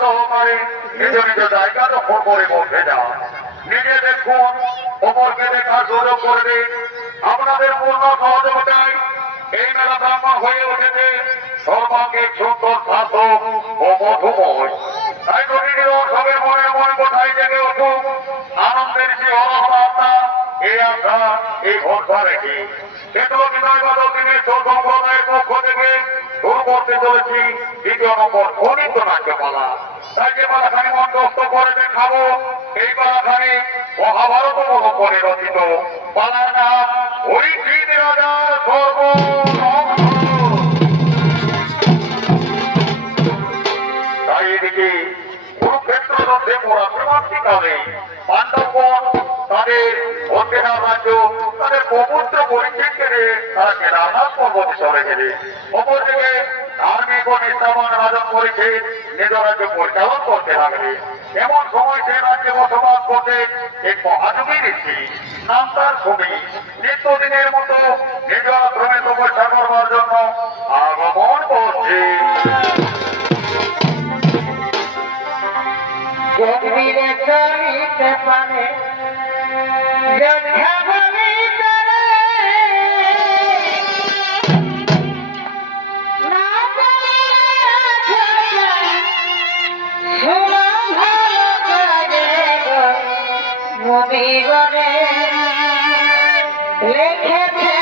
সহকারে নিজ নিজ জায়গা দখল করে বসে যান। নিজে দেখুন, অপরকে দেখার সুযোগ করবে। আপনাদের পূর্ণ সহযোগিতায় এই মেলা ব্রাহ্মা হয়ে উঠেছে সর্বাঙ্গীন সুন্দর শাসক ও মধুময়। তাই প্রতিদিন সবের মনে মনে কোথায় জেগে উঠুক আনন্দের সে অরহতা, এই আশা, এই ভরসা রেখে কেতল বিনয় বাদল দিনের সম্প্রদায়ের পক্ষ থেকে শুরু করতে চলেছি দ্বিতীয় নম্বর খনিত নাট্যপালা। তাই যে পালাখানি মঞ্চস্থ করে দেখাবো এই পালাখানি মহাভারত অবলম্বনে রচিত। পালার নাম ওই তিন রাজার সর্ব। তাই এদিকে কুরুক্ষেত্র যুদ্ধে পরাক্রমান্তিকালে পাণ্ডবগণ তাদের অন্যেরা রাজ্য তাদের পবিত্র পরিচিতকে তারা কেদারনাথ পর্বতে চলে গেলে, অপরদিকে ধার্মিক ও নিষ্ঠাবান রাজন পরিচিত নিজ রাজ্য পরিচালন করতে লাগবে। এমন সময় সে রাজ্যে বসবাস করতে এক মহাযোগী ঋষি, নাম তার সুমি, নিত্যদিনের মতো নিজ আশ্রমে তপস্যা করবার জন্য আগমন করছে। জগবীরে চলিতে পারে যোদ্ধা বলি করে না জানি শোনা ভালো করে মমি করে লিখেছে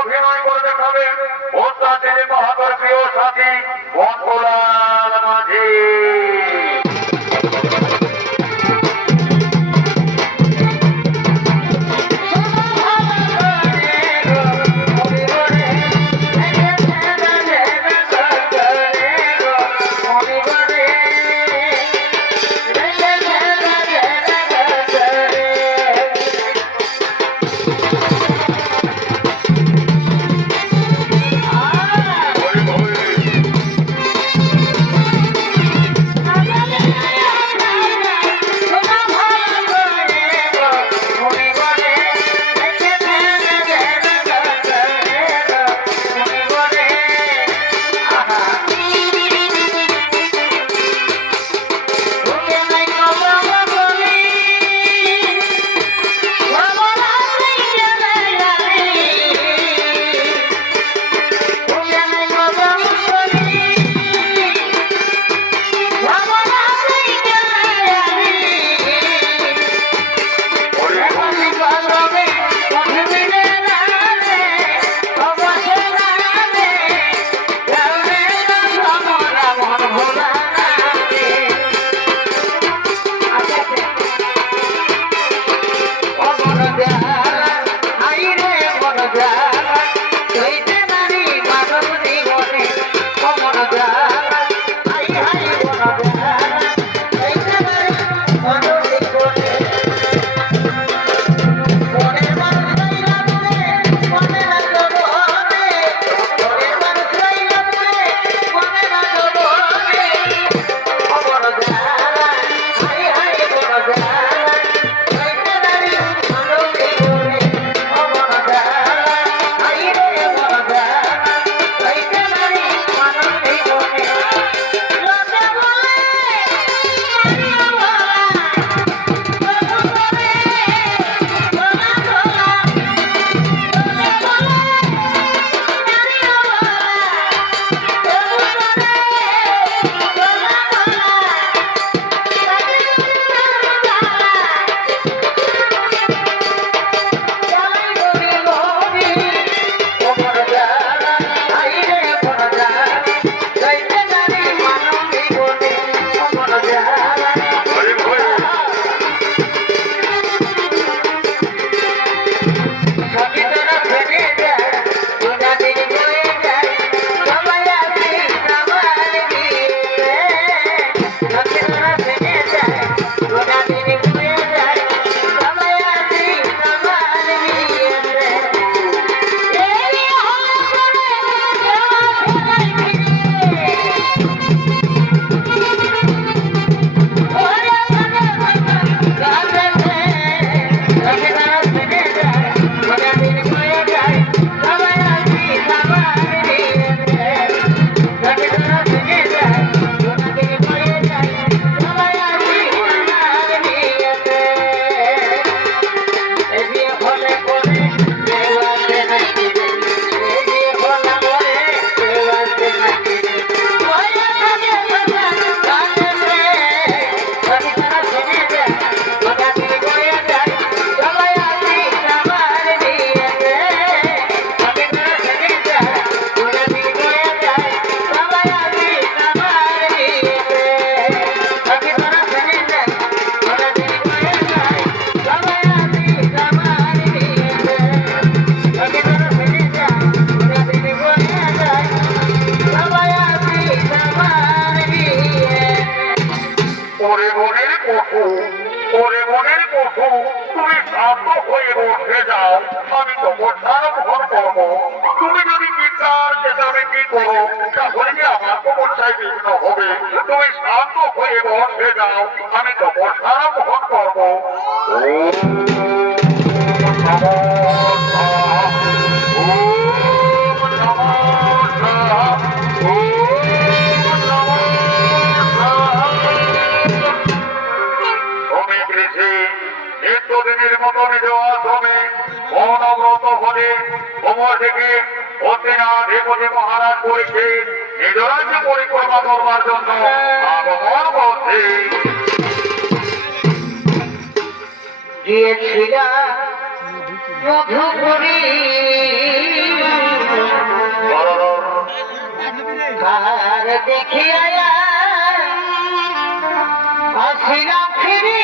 অভিনয় করে দেখাবে মহাকর প্রিয় সাথী বনকলাল মাঝি। প্রভু তুমি শান্ত হয়ে বসে যাও, আমি তপস্যার ভর করবো। তুমি যদি চিৎকার চেঁচামেচি করো তাহলে যে আমার তপস্যায় বিঘ্ন হবে। তুমি শান্ত হয়ে বসে যাও, আমি তপস্যার ভর করবো। ওম নমো শিবায়। ওম নমো শিবায়। ওম নমো শিবায়। তুমি কৃষি নিত্যদিনের মতো নিজ আশ্রমে অনব্রত হলে তোমার থেকে অতিনাধিপতি মহারাজ করেছে নিজ রাজ্য পরিক্রমা করবার জন্য আগমন করছে। গিয়েছিলাম মধুপুরী আর দেখিয়া আসিলাম ফিরি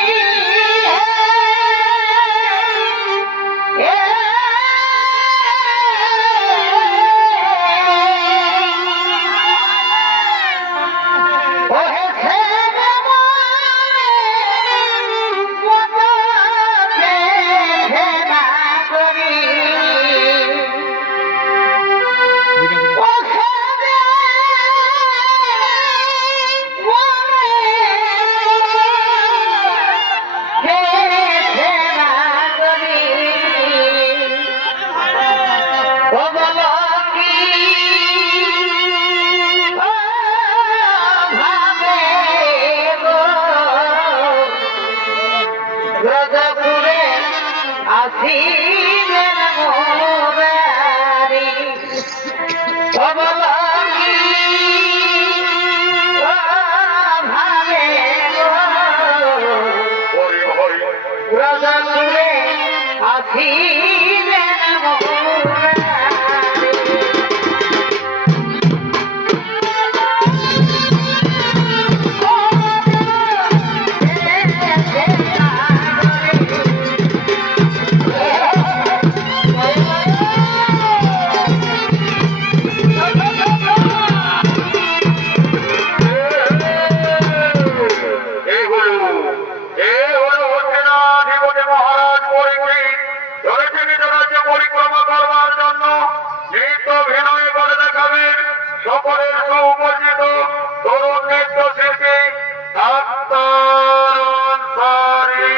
পরিক্রমা করবার জন্য নৃত্য অভিনয় করে দেখাবেন সকলের সুপরিচিত তরুণ নৃত্য শিল্পী আক্তার আনসারী।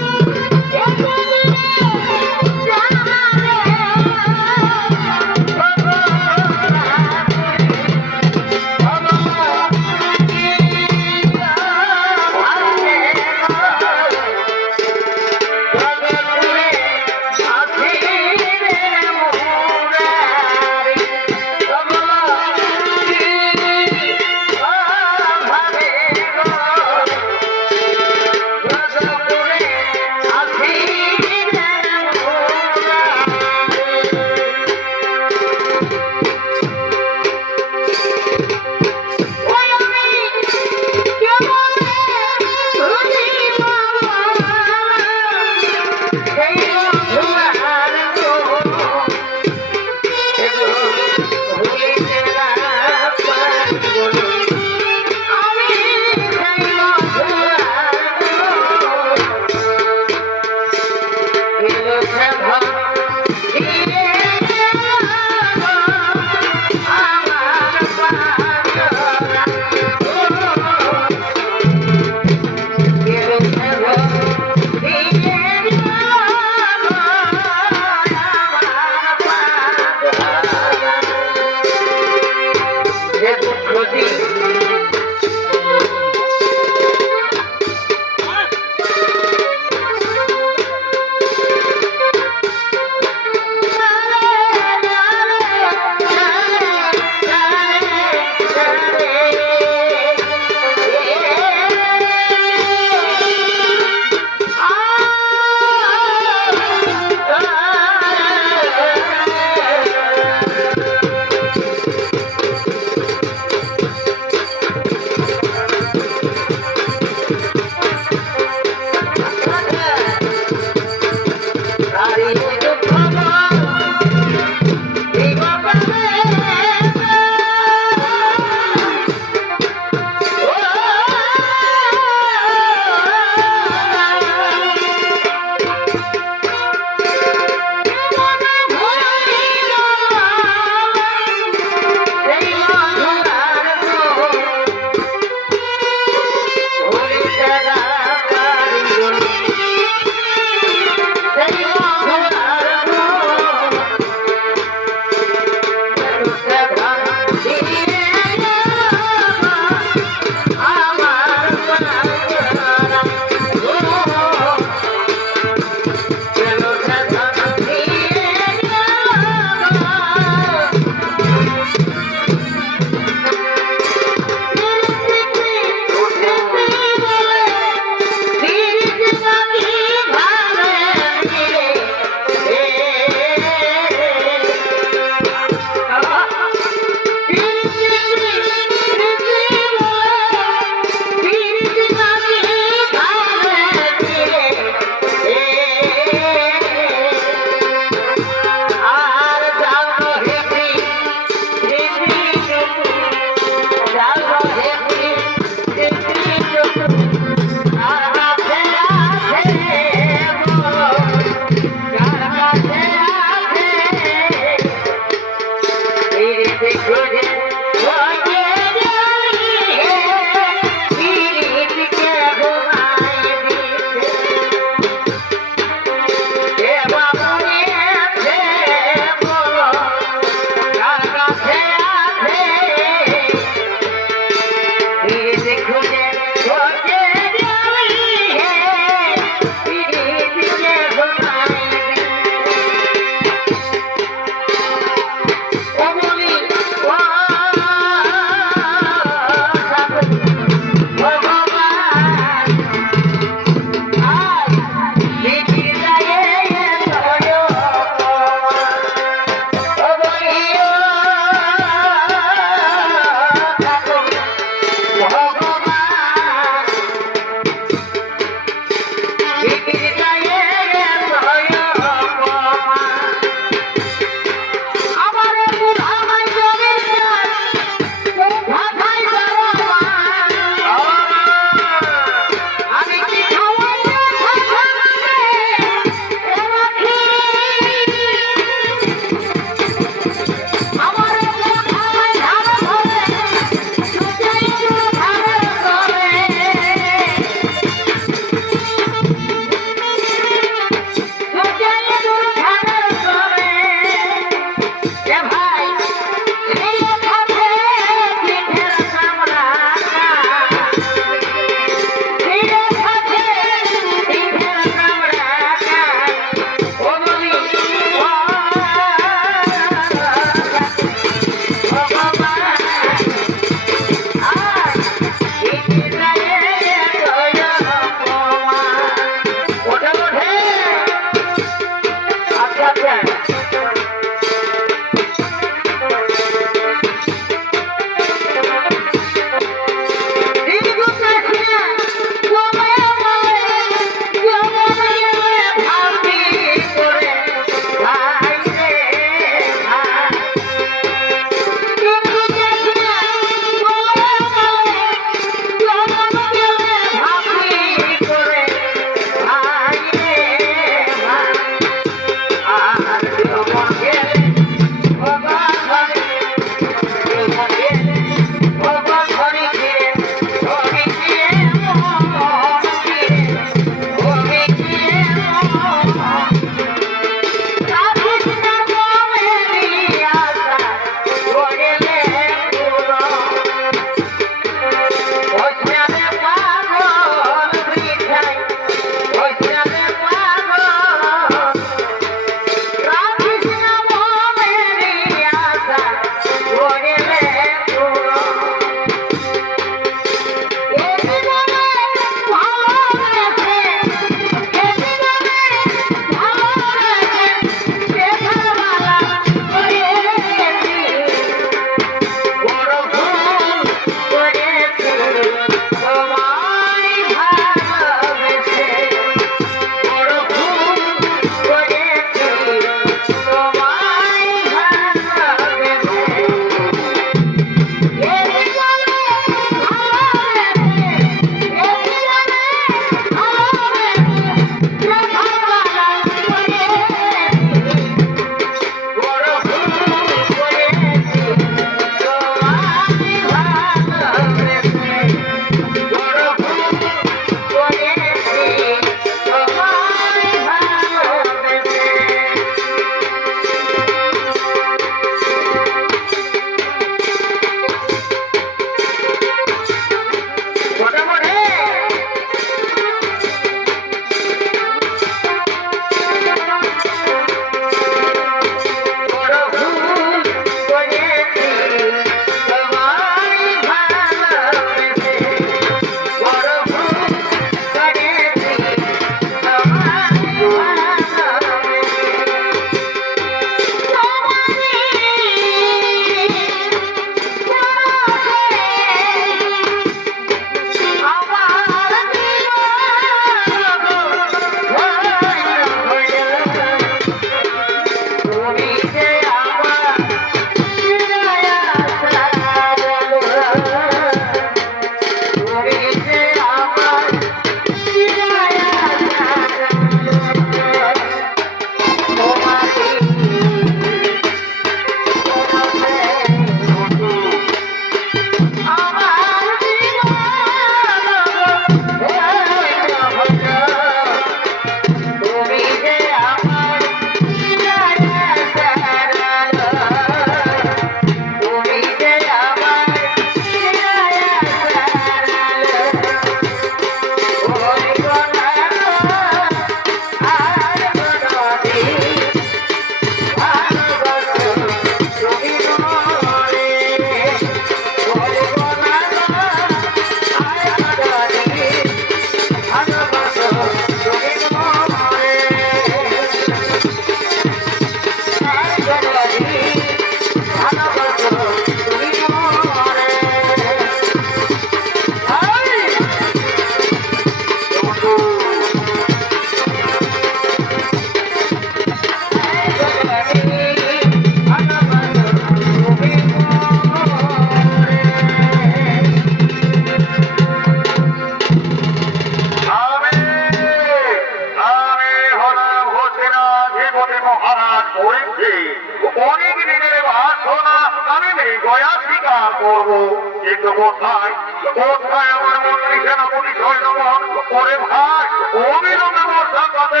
আমি নেই গয়া স্বীকার করবো, কিন্তু কোথায় কোথায় আমার মন্ত্রী সেনাপতি সৈন্যগণ? ওরে ভাই, অবিলম্বে মোর সাথে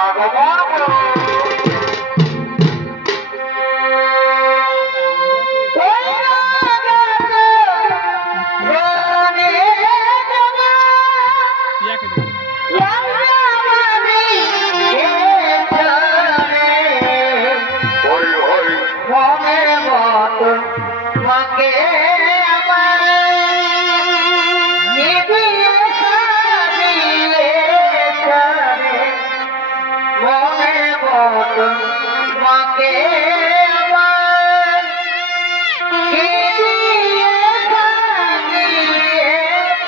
আগমন করো। হই হই মাকে আমার নিবিয়ে সাজিয়ে সারে মনে মতো মাকে আমার নিবিয়ে সাজিয়ে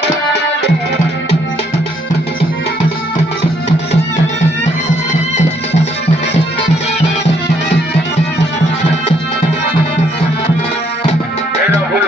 সারে এরা হল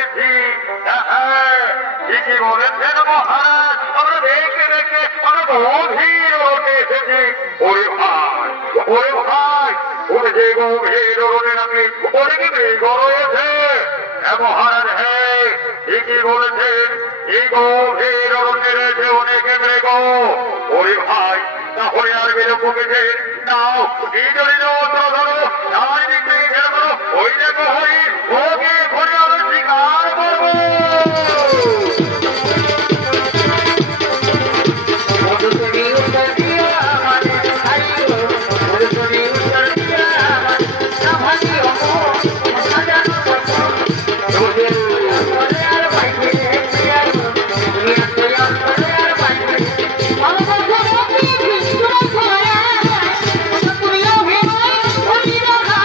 এসেছি। হ্যাঁ, ঠিকই বলেছেন মহারাজ, আমরা দেখে দেখে আমরা গভীর অরণ্যে এসেছি। ওরে ভাই, ওরে ভাই, ওরে যে গভীর অরণ্যে নাকি অনেক মৃগ রয়েছে। হ্যাঁ মহারাজ, হ্যাঁ ঠিকই বলেছেন, এই গভীর অরণ্যে রয়েছে অনেক মৃগ। ওরে ভাই, তাহলে আর বিলম্ব কিসের? নাও নিজ নিজ অস্ত্র ধরো, তার দিকে ঘেরে ধরো, ওই দেখো হরিণ, ওকে ধরে আমরা শিকার করবো। মধুকরী উত্তর দিয়া আমারে আইলো, মধুকরী উত্তর দিয়া আমারে না ভাগিও মন, সাজানো মন। তোদের অন্তরে আর পাইবে প্রিয়া গো, দুনিয়াতে অন্তরে আর পাইবে। আমার বন্ধু বিষ্ণু ছয়া, তুমি অভিনয় করিল না।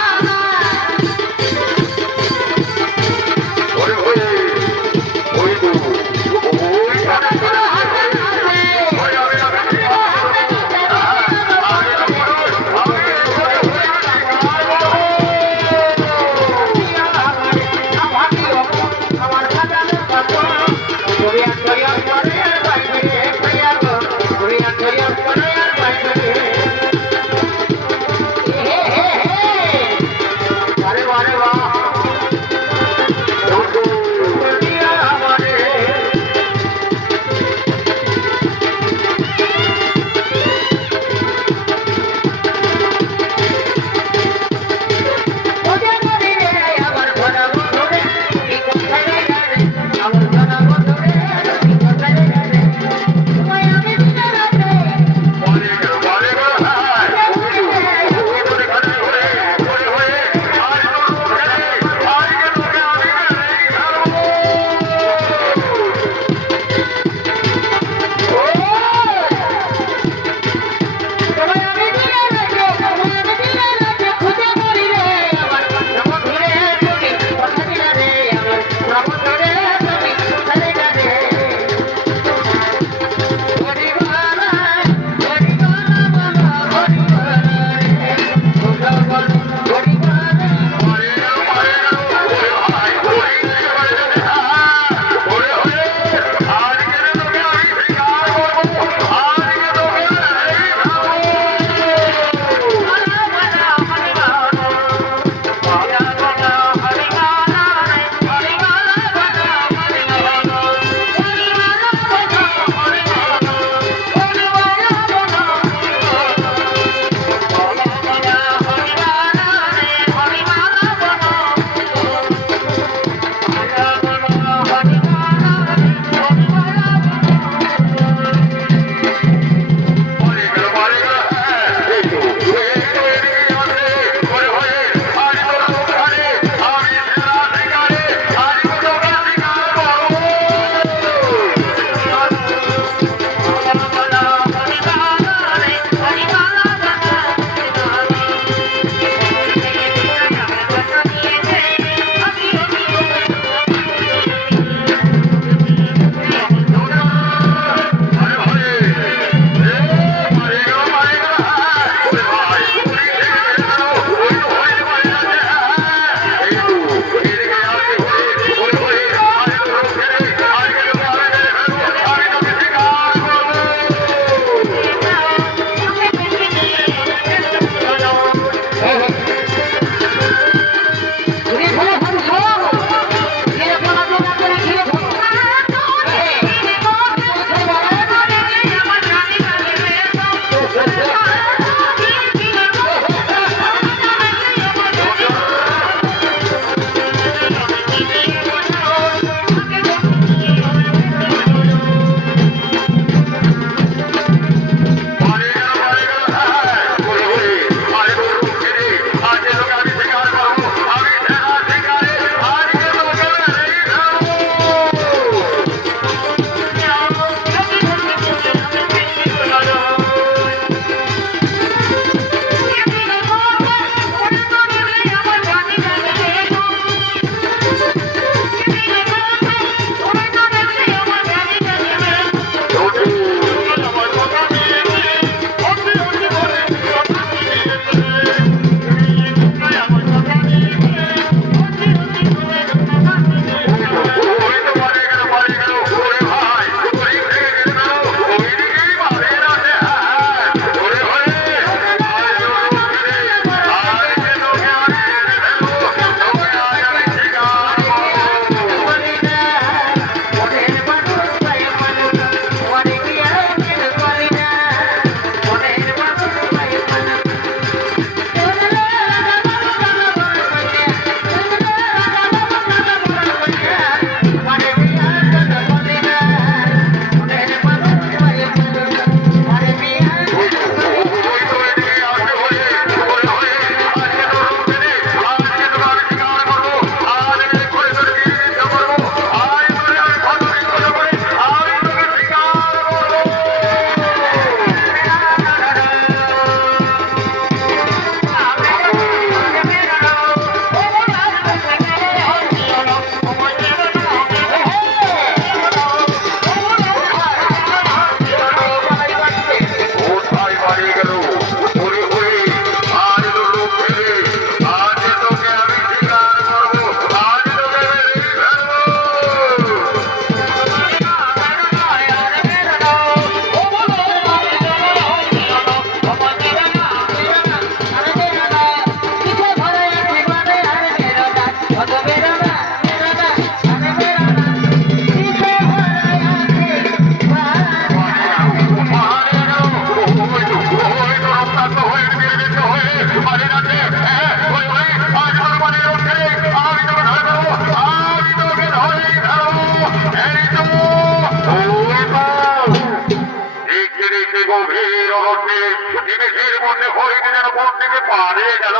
রোদে নিমেষের মধ্যে হরিণে যেন কোন দিকে পালিয়ে গেল।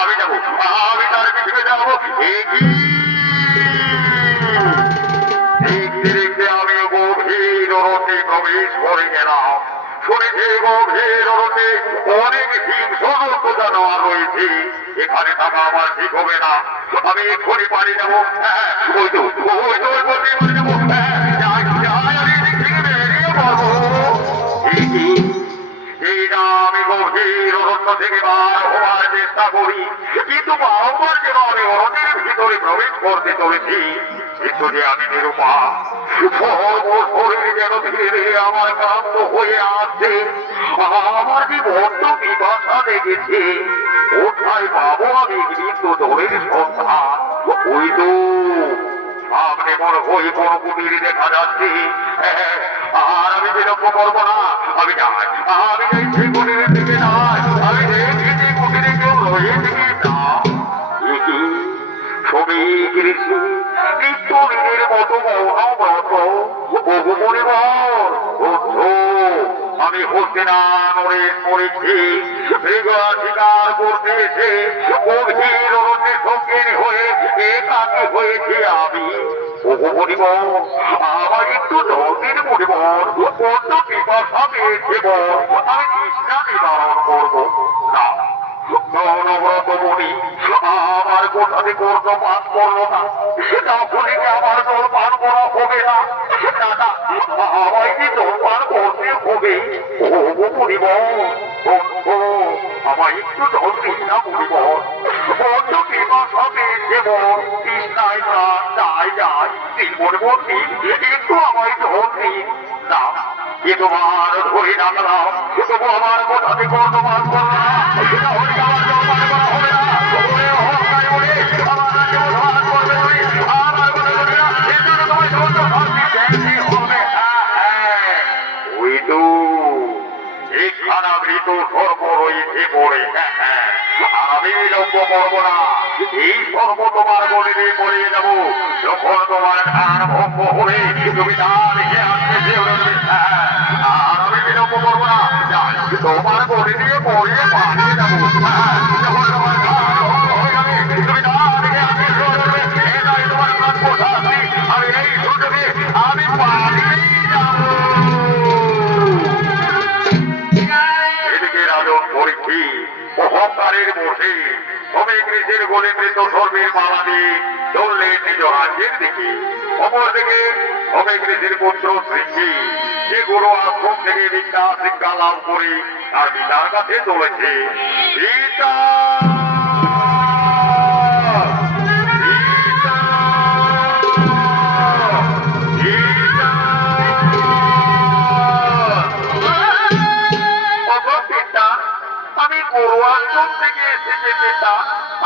আমি যাবো, আমি তার পিছনে যাবো। দেখতে দেখতে আমি গভীর রোদে প্রবেশ করে গেলাম। শুনেছি গভীর রোদে অনেক হিংস্র জানোয়ার রয়েছে। এখানে থাকা আমার ঠিক হবে না, আমি এক্ষুনি পানি যাবো। ওই তো ওই তো ওই পথে পানি যাবো। যাই যাই, আমি এদিক থেকে বেরিয়ে পড়বো। এই না আমি গভীর অরণ্য থেকে বার হওয়ার চেষ্টা করি, কিন্তু বারবার যেন আমি অরণ্যের ভিতরে প্রবেশ করতে চলেছি। কিন্তু যে আমি নিরুপায়, শরীর যেন ধীরে ধীরে আমার ক্লান্ত হয়ে আসছে। আমার যে বড্ড পিপাসা লেগেছে, কোথায় পাবো আমি কিন্তু দৌড়ের সন্ধান? ওই তো সামনে মনে হয়ে কোনো কুটির দেখা যাচ্ছে। আর আমি বিলম্ব করবো না, আমি যাই, আমি যাই সেই কুটিরের দিকে যাই। আমি দেখি যে কুটিরে কেউ রয়েছে কিনা। শ্রমিক ঋষি নিত্যদিনের মতো মৌনব্রত আমি হতে না নড়ে পড়েছি। মৃগা শিকার করতে এসে গভীর অরণ্যে সঙ্গীন হয়ে একাকী হয়েছি আমি। ওগো বলিব আমার একটু জলদিন বলিব, বড্ড পিপাসা পেয়েছে বল, আমি তৃষ্ণা নিবারণ করবো না। মৌনব্রত বলি আমার কোথাতে কর্ণ পান করলো না, তাহলে কি আমার জল পান করা হবে না? দাদা আমায় কি জল পান করতে হবে? ও বলিব আমায় একটু জল দিন না বলিব, বড্ড পিপাসা পেয়েছে বল, তৃষ্ণায় প্রাণ যায় যায়। দিন বলবো একটু আমায় জল দিন না। এ তোমার ধরে রাখলাম, তবু আমার কোথাতে কর্ণ পান করলো না, তাহলে আমার জল পান করা হবে না। আমি বিলম্ব করবো না, এই সর্ব তোমার গলিতে পড়িয়ে যাবো। যখন তোমার ধান ভঙ্গ হবে তুমি তা দেখে আসতে আর আমি বিলম্ব করবো না, তোমার গলি দিয়ে পড়িয়ে পালিয়ে যাবো। যখন তোমার ধান ভঙ্গ হয়ে যাবে তুমি তা দেখে আসতে এটাই তোমার কথা। আমি এই সুযোগে আমি পালিয়ে যাবো। এদিকে রাজন পরীক্ষী অহংকারের বসে শ্রমিক ঋষির গলে মৃত সর্বের মালা দিয়ে চললেন নিজ রাজ্যের দিকে। অপরদিকে শ্রমিক ঋষির পুত্র শৃঙ্গী যে গুরু আশ্রম থেকে বিদ্যা শিক্ষা লাভ করে তার পিতার কাছে চলেছে। পিতা আমি গুরু আশ্রম থেকে এসেছি পিতা,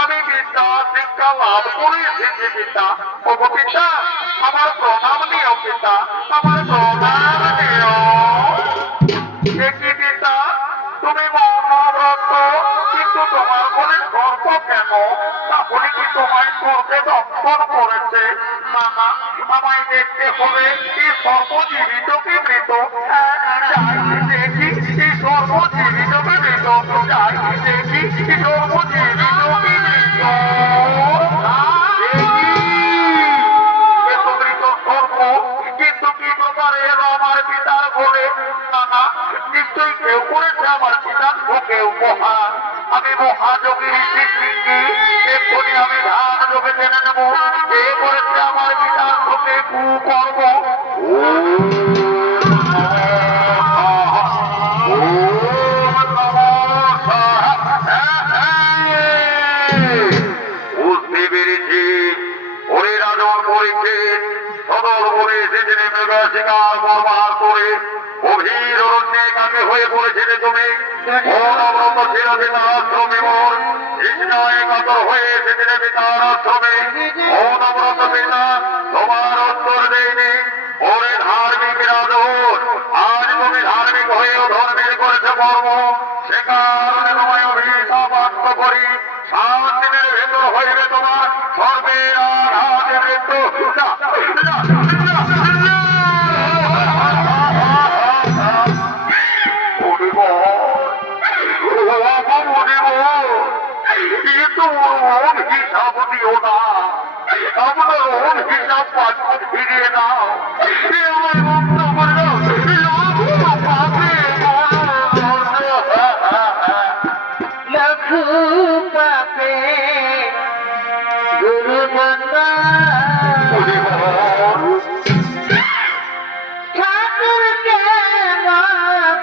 আমি বিদ্যা শিক্ষা লাভ করে এসেছি পিতা। ওগো পিতা আমার প্রণাম নিও পিতা, আমার প্রণাম নিও। দেখি পিতা তুমি মৌনব্রত, কিন্তু তোমার বলে সর্প কেন? তাহলে কি তোমায় সর্পে দংশন করেছে? না না, আমায় দেখতে হবে এই সর্প জীবিত কি মৃত। দেখি এই সর্প জীবিত কি মৃত, যাই দেখি এই সর্প জীবিত কি মৃত। মৃত সর্প, কিন্তু কি প্রকারে এলো আমার পিতার বলে? না না, নিশ্চয়ই কেউ করেছে আমার পিতার বুকে উপহার। আমি মহাযোগী ঋষি শৃঙ্গী, এক্ষুনি আমি ধান যোগে জেনে নেবো কে করেছে আমার পিতার বুকে কুকর্ম। বুঝতে পেরেছি ওরে রাজন পরীক্ষিত সদল বলে এসেছেন মৃগা শিকার বরবার করে গভীর অরণ্যে কাকে হয়ে পড়েছিলে তুমি। অনব্রত ছিল পিতার আশ্রমে মোর, কৃষ্ণায় কাতর হয়ে এসেছিলে পিতার আশ্রমে। অনব্রত পিতা তোমার উত্তর দেয়নি। ওরে ধার্মিক রাজন, আজ তুমি ধার্মিক হয়েও ধর্মের করেছে কর্ম, সে কারণে তোমায় অভিশাপ করি। 7 দিনের ভেতর হইবে তোমার সর্বের আঘাতে মৃত্যু। ফিরিয়ে দাও এ আমায় মুক্ত করে দাও লক্ষ পাপে লঘু পাপে গুরু বন্দা ঠাকুরকে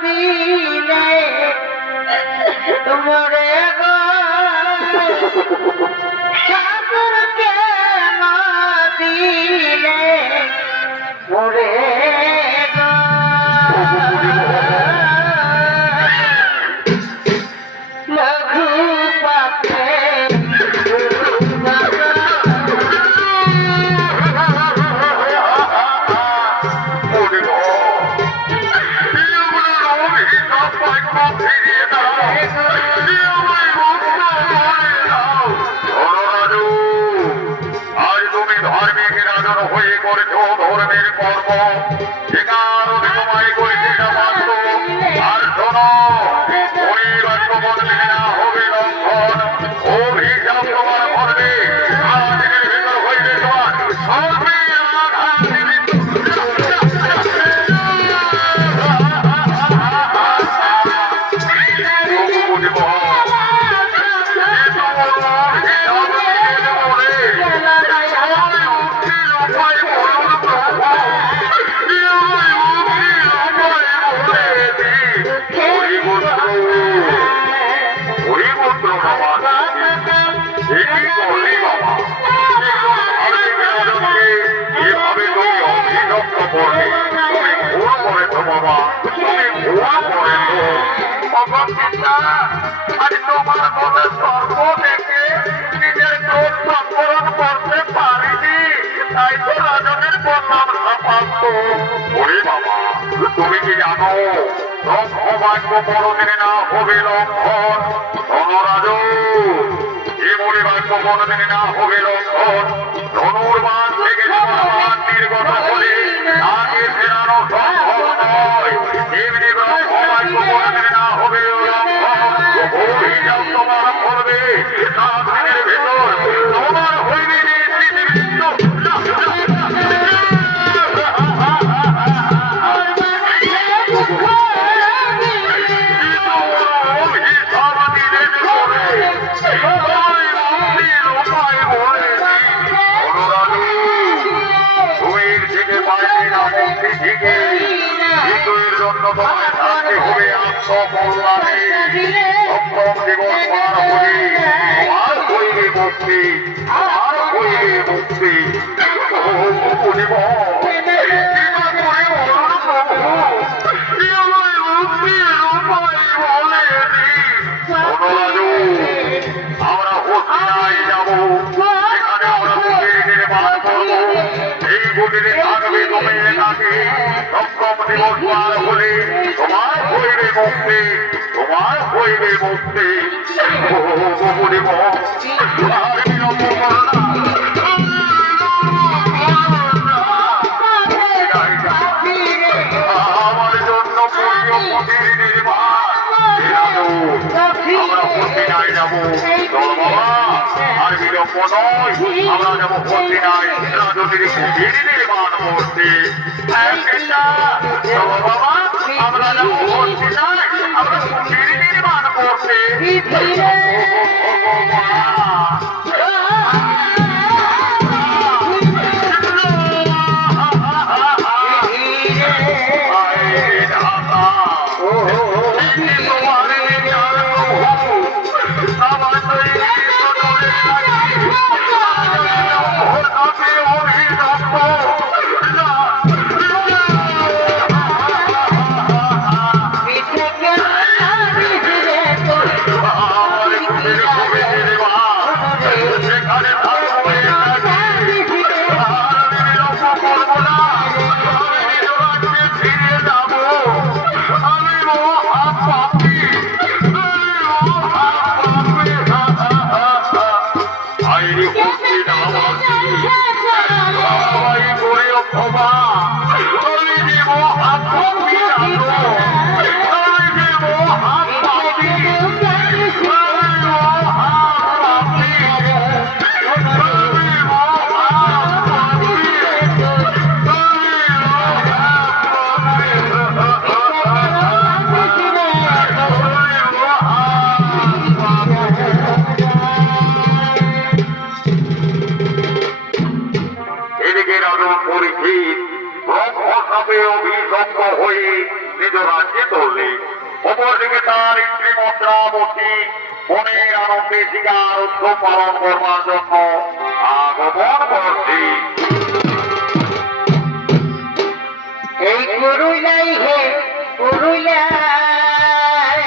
দিলে মরে গো ঠাকুরকে দিলে মরে গো লঘু পাপে হয়ে করেছো ধর্মের কর্ম যে কারণে তোমায় করেছে মাত্র আর শোনো পরিবার তোমার মেনে না হবে লঙ্ঘন অভিশাপ তোমার করবে আজকের ভেতর হইবে তোমার ধর্মের আঘাত এভাবে তুমি অভিযুক্ত করলে তুমি ভুল করেছো বাবা তুমি ভুল করেছো আজ তোমার মনে সর্ব দেখে নিজের চোখ সংবরণ করতে পারিনি তাই তো রাজনের বললাম সাপান্ত ওরে বাবা তুমি কি জানো সৌভাগ্য পরদিনে না হবে লক্ষণ ধনরাজ এ বলে বাক্য পরদিনে না হবে লক্ষণ ধনুর্বান থেকে ধনুর্বান নির্গত হলে তাকে ফেরানো সম্ভব নয় এমনি সৌভাগ্য পরদিনে না হবে লক্ষণ অভিযান তোমার করবে 7 দিনের ভেতর তোমার হইবে আত্মকল্যাণে সপ্তম দিবস পার হলে তোমার হইবে মুক্তি আর হইবে মুক্তি আমরা হোসিনায় যাবো সেখানে আমরা মন্দির নির্মাণ করবো এই মন্দিরে থাকবে তুমি একাকে সপ্তম দিবস পার হলে তোমার হইবে মুক্তি তোমার হইবে মুক্তি আমার জন্য মন্দির নির্মাণ আমরা হোসিনায় যাবো চল বাবা আর বিলম্ব নয় আমরা যাবো হোসিনায় রাজনীতির মন্দির নির্মাণ করতে বাবা আমরা যাবো হোসিনায় আমরা মন্দির নির্মাণ করতে নিজের আদর পরিচিত ব্রহ্মসাপে অভিশপ্ত হয়ে নিজ রাজ্যে তোলে। অপরদিকে তার স্ত্রী মন্ত্রাবতী মনের আনন্দে শিকার উৎসব পালন করবার জন্য আগমন করছে। এই পুরুলাই হে পুরুলাই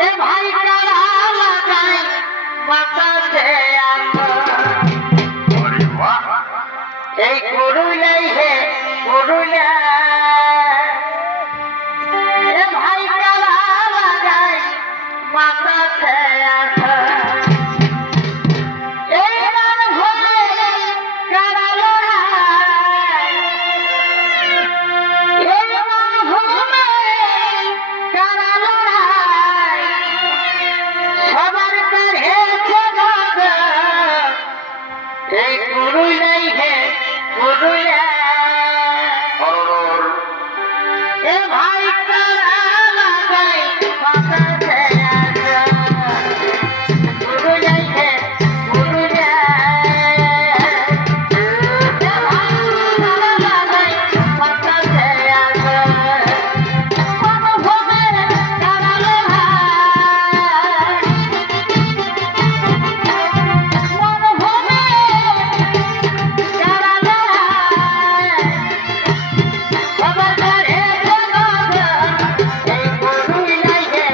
এ ভাই কারা লাগাই বাতাসে আসা আরে বাহ! এই পুরুলাই হে পুরুলাই এ ভাই কারা লাগাই বাতাসে আসা এই মান ভরে কারা লড়াই এই মান ভরে কারা লড়াই সবার কাছে দাদা এই পুরুলাই হে পুরুলাই হরর! এ ভাই কারা লাগাই বাতাসে আসা পুরুলাই হে পুরুলাই এ ভাই কারা লাগাই বাতাসে আসা কোন ভোগে কারা লড়াই কোন ভোগে কারা লড়াই সবার কাছে দাদা এই পুরুলাই হে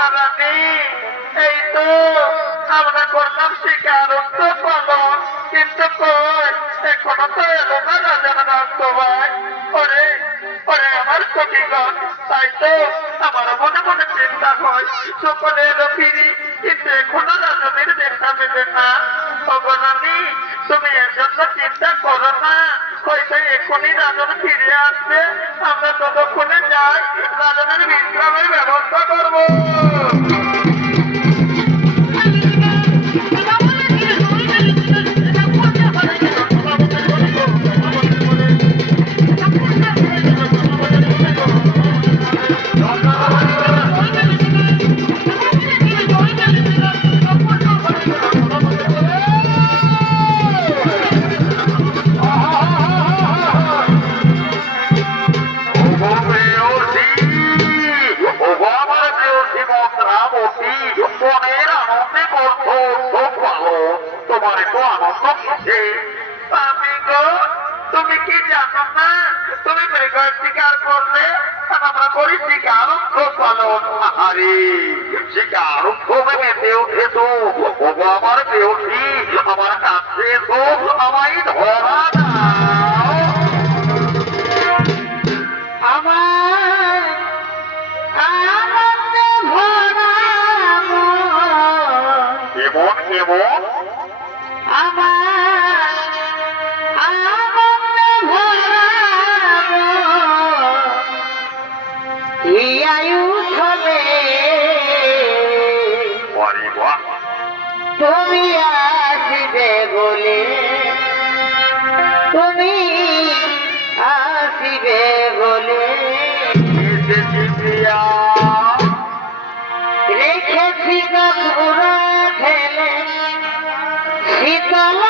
মহারানী এই তো আমরা করলাম শিকার পালন কিন্তু কই এখনো তো এলো না রাজার রাজসভায় ওরে ওরে আমার সখীগণ তাই তো আমার মনে মনে চিন্তা হয় সকলে এলো ফিরি কিন্তু এখনো রাজনীর দেখা মেলে না অবরানী তুমি এর জন্য চিন্তা করো না হয়তো এখনই রাজন ফিরে আসবে আমরা ততক্ষণে যাই রাজনের বিশ্রামের ব্যবস্থা করবো তুমি কি জানো না তুমি মৃগের শিকার করলে আমরা করি শিকার পালন আরে শিকার খুবই মেতে উঠে তো ওগো আমার পেয়েছি আমার কাছে তো আমায় ধরা আমার আনন্দে ভরা কেমন কেমন আমার আনন্দে ভরা আয়ু হবে তুমি আসিবে বলে তুমি আসিবে বলে রেখেছি পুরো ঠেলে শীতল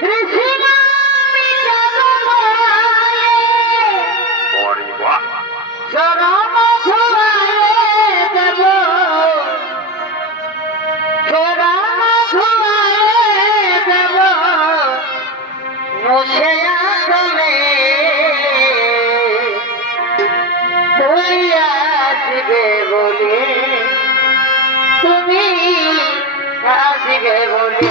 কৃষ্ণ চরম ধুয়ায়ে দেব চরম ধুয়ায়ে দেব মুছে আসলে তুমি আসবে বলে তুমি আসবে বলে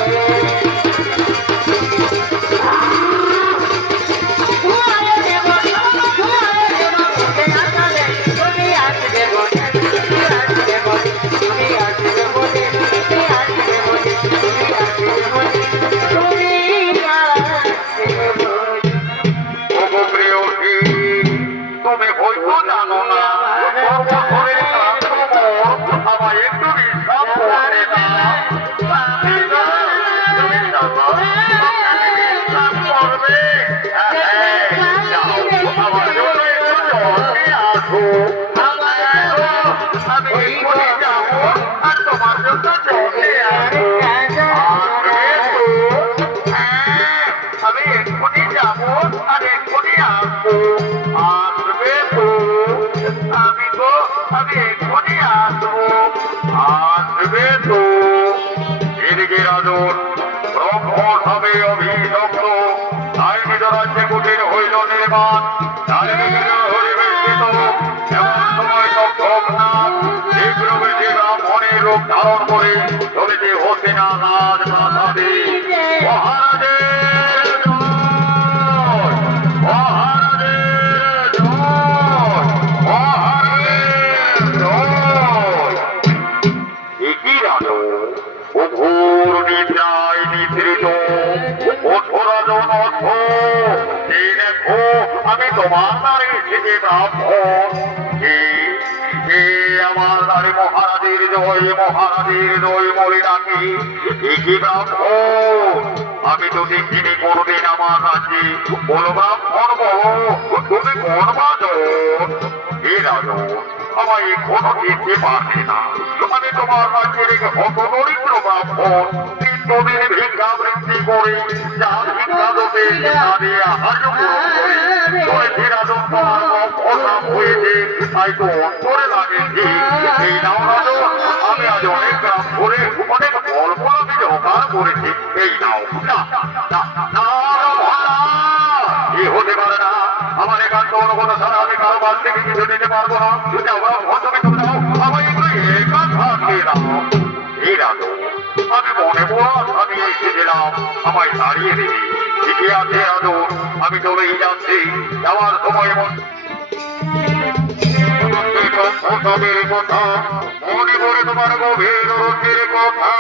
তুমি হয়তো জানো না আমার একটু বিশ্রাম করে দাও তুমি বিশ্রাম করবে আমার জন্য একটু জলদি আসো আমি এক্ষুনি যাবো আর তোমার জন্য জলদি আসো আমি এক্ষুনি যাবো আর এক্ষুনি আসবো আসবে তো আমি এক্ষুনি আসবো আসবে তো এদিকে রাজন ব্রহ্মণ হবে অভিযুক্ত তাই নিজ রাজ্যে কুটির হইল নির্মাণ তাই হরিবেষ্টিত এমন সময় তক্ষকনাথ শীঘ্রবে যে ব্রাহ্মণের রূপ ধারণ করে চলিতে হতে না রাজ প্রাসাদে মহারাজের আমি তোমার নারী থেকে ব্রাহ্মণ আমার নারী মহারাজের জয় বলে ডাকি কি ব্রাহ্মণ আমি তো দেখিনি কোনদিন আমার রাজ্যে কোন ব্রাহ্মণ বলো তুমি কোন বাজন হে রাজন আমায় এখনো দেখতে পারবে না আমি তোমার রাজ্যের এক হত দরিদ্র ব্রাহ্মণ নিত্যদিন ভিক্ষাবৃত্তি করে যা ভিক্ষা দেবে তাদের আহার্য পূরণ করে চলেছে রাজন তোমার অভাব হয়েছে তাই তো অন্তরে লাগে এই নাও রাজন আমি আজ অনেক গ্রাম ঘুরে অনেক গল্প আমি জোগাড় করেছি এই নাও না না না হতে পারে না। আমার একান্ত অনুগত ছাড়া আমি কারো কাছ থেকে কিছু নিতে পারবো না। যদি আমরা ভদ্রমে চলে যাও, আমার এগুলো একা থাকিয়ে দাও। এই রাজু, আমি মনে বড় আশা নিয়ে এসেছিলাম, আমায় তাড়িয়ে দেবে। ঠিকই আছে রাজু, আমি চলেই যাচ্ছি। যাওয়ার সময় ওসবের কথা মনে করে তোমার গভীর রোগের কথা।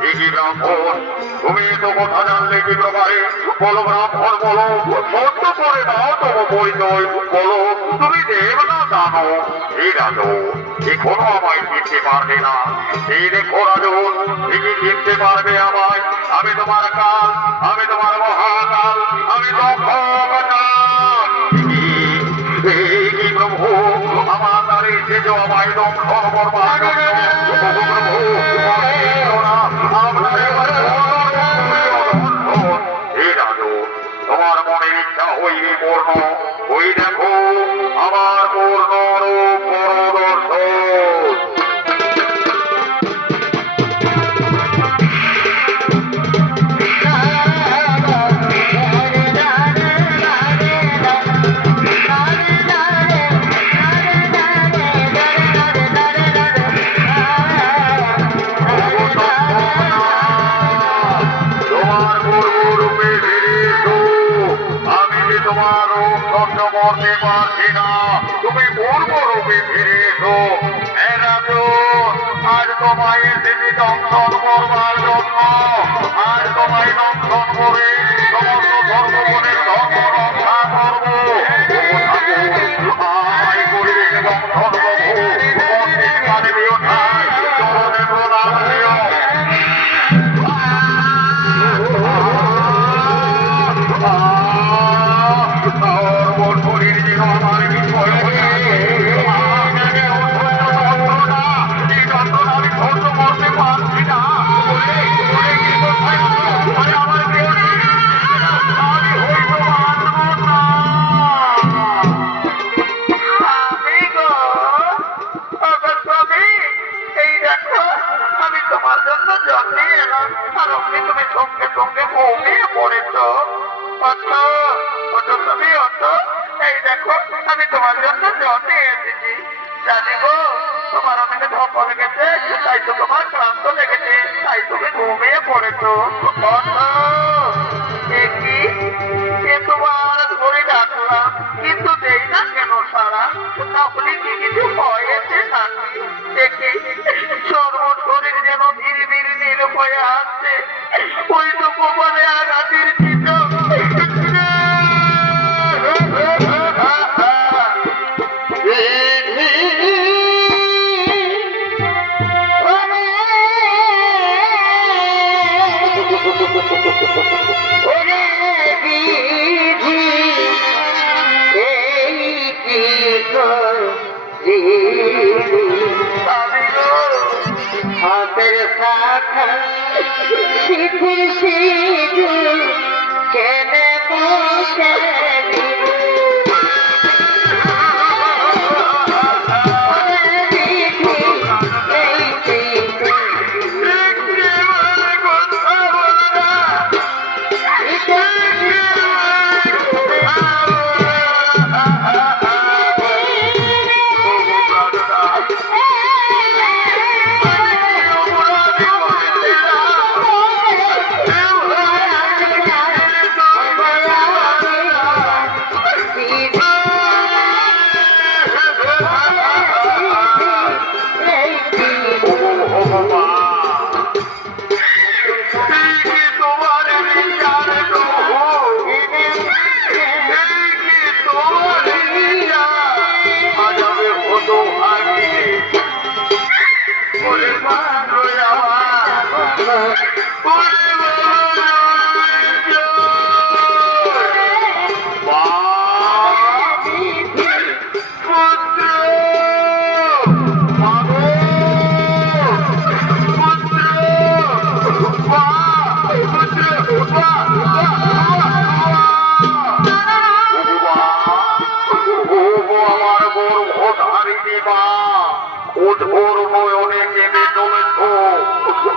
ঠিকই ব্রাহ্মণ, তুমি তো কথা জানলে কি প্রকারে? বলো ব্রাহ্মণ, বলো, সত্য করে দাও তোমার পরিচয়। বলো তুমি দেব না জানো? এই রাজু, এখনো আমায় চিনতে পারবে না। এই দেখো রাজু, ঠিকই চিনতে পারবে আমায়। আমি তোমার কাল, আমি তোমার মহাকাল, আমি দক্ষ কি প্রভু, আমার দ্বারে যে আমায় দক্ষ করবার তোমার মনের ইচ্ছা হইবে পূর্ণ। ওই দেখো আমার পূর্ণ রূপ পরদর্শন। তোমার রূপ সহ্য করতে পারছি না, তুমি পূর্ব রূপে ফিরে এসো। আজ তোমায় এসেছি দংশন করবার জন্য। আজ তোমায় দংশন করে সমস্ত ধর্মগুণের ধর্ম রক্ষা করবো। আমায় পরিবেশে দংশন করবো। মন্দির কানে দিও ঠাই, চরণে প্রণাম দিও। শরীর যেন আমার বিষয় হয়ে আমি সহ্য করতে পারছি না। আমি তোমার জন্য জন্মে এলাম, আর অমনি তুমি সঙ্গে সঙ্গে ঘুমিয়ে পড়েছ। এই দেখো, আমি তোমার জন্য জন্মে এসেছি। জানি গো, তোমার অনেকে ধপ লেগেছে, তাই তো তোমার ক্লান্ত লেগেছে, তাই তুমি ঘুমিয়ে পড়েছো। তোমার ধরে ডাকলাম, কিন্তু দেই না কেন সারা? তাহলে কি কিছু হয়েছে নাকি? দেখি সর্বশরীর যেন ধীরে ধীরে নীল হয়ে আসছে। ওই তো কোমলে আঘাতের চিত্র। হাতের শাখা শিথির শিথির কেনে মুখে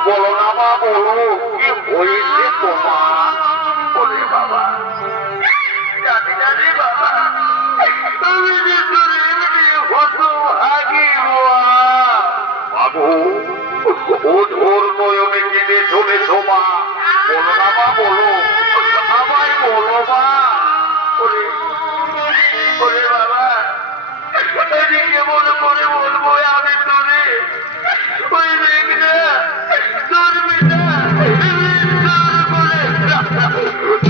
বলো না মা, বলো কি হয়েছে তোমার? বলে বাবা, জানো শুনেছো মা? বলো না মা, বলো, আমায় বলো মা। ওরে ওরে বাবা, আমি কেমন করে বলবো আমি তোরে? ওই মেঘনা তোর পিতা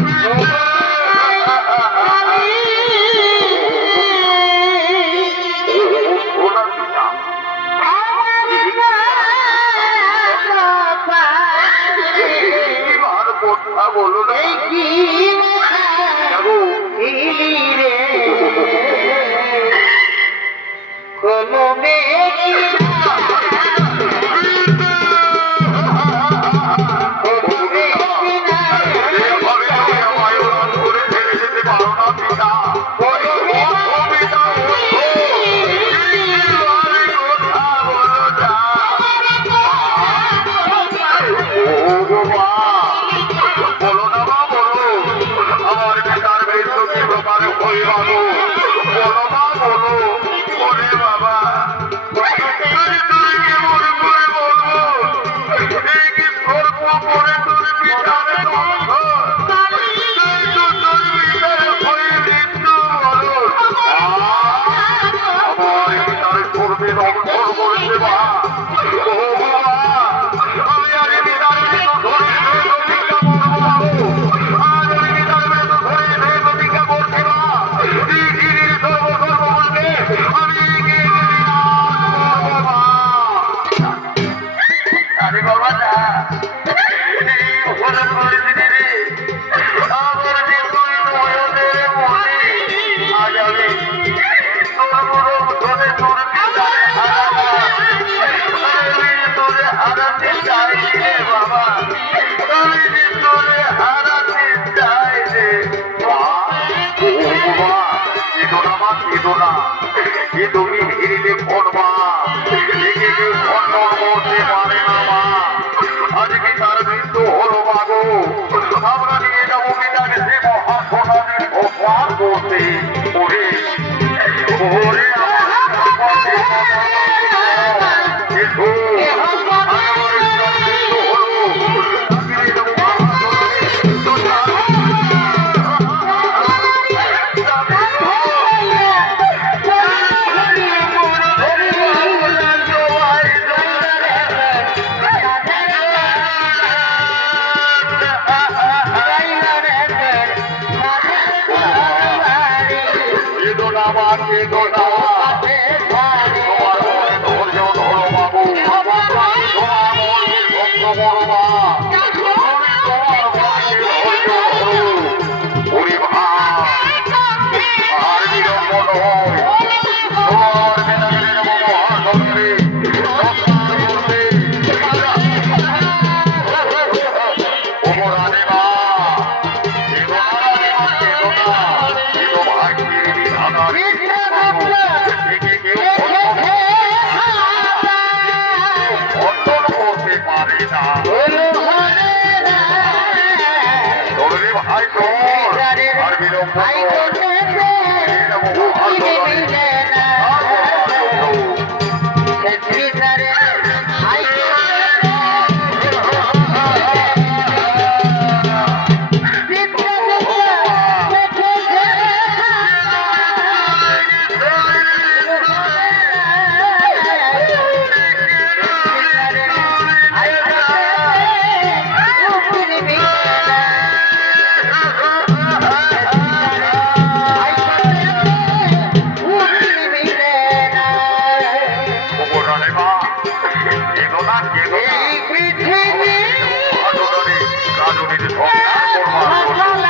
ওনার পিতা এবার কথা বলো না। দেখো, এভাবে তুমি আমায় ওরণ করে ফেলে যেতে পারো না পিতা। ওঠো পিতা, ওঠো। এবারে কথা বলো না। ও মা, বলো না মা, বলো, আমার পিতার মৃত্যু কি প্রকারে হইল গো? বলো মা, বলো। ওরে বাবা, আমি তোর কেমন করে বলবো? এই কি সর্ব করে তোর পিতার ধ্বংস? তাই তো তোর পিতার হয়ে মৃত্যু বলো। আমার পিতার করবে ধ্বংস করেছে মা। ও বাবা, আমি আগে পিতার মৃত্যু ধরে প্রতিজ্ঞা করবো বাবু। আজ আমি পিতার মৃত্যু ধরে প্রতিজ্ঞা করছি মা। পৃথিবীর সর্বসর্বমূলকে আমি এগিয়ে বিনাশ করবো মা। আরে বাবা না, এই ভুল করেছি রে। আমার যে তুই নয়নের মনে, আজ আমি তোর মরম ধরে তোর পিতারে হারাবো। আমি তোরে হারাতে চাই রে বাবা, আমি যে তোরে হারাতে চাই রে মা। ও বাবা, কেঁদো না মা, কেঁদো না। এ তুমি হিরিলে কোন মা? একে কেউ খণ্ডন করতে পারে না মা। আজকে তার মৃত্যু হলো মা গো। আমরা নিয়ে যাবো পিতাকে সে মহাসমাধির প্রচার করতে। ওরে ওরে আমার পথে এসো, আমার পিতার মৃত্যু হলো। তাকে নিয়ে যাবো মহাসমাধির প্রচার। কেঁদো না মা, কেঁদো না। তোমার মনে ধৈর্য ধরো বাবু। তোমার মনে ধৈর্য ধরো মা। তুমি তোমার মনে ধৈর্য ধরো। ওরে ভাই, আর বিলম্ব নয়। তোমার পিতাকে নিয়ে যাবো মহাসমাধিরে প্রচার করতে। ওগো রানীমা, কেঁদো না রানীমা, কেঁদো না। কেঁদো ভাই, কেঁদে বিধাতার একে কেউ খণ্ডন করতে পারে না। তোরে ভাই তোর আর বিলম্ব নয়। নিয়ে যাবো মহাসমাধিরে। ওগো রানীমা, কেঁদো না, কেঁদো না। মহাসমাধিরে রাজনীতির সংস্কার করবার জন্য।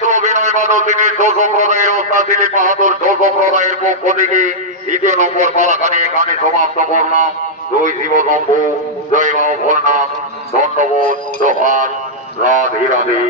মিত্র বিনয় বাদল তিনি সম্প্রদায়ের অত্যাশীলী বাহাদুর সম্প্রদায়ের পক্ষ থেকে 2 নম্বর পালাখানি এখানে সমাপ্ত করলাম। জয় শিব শম্ভু, জয় বাবা ভোলনাথ, ধন্যবাদ, জোহার, রাধে রাধে।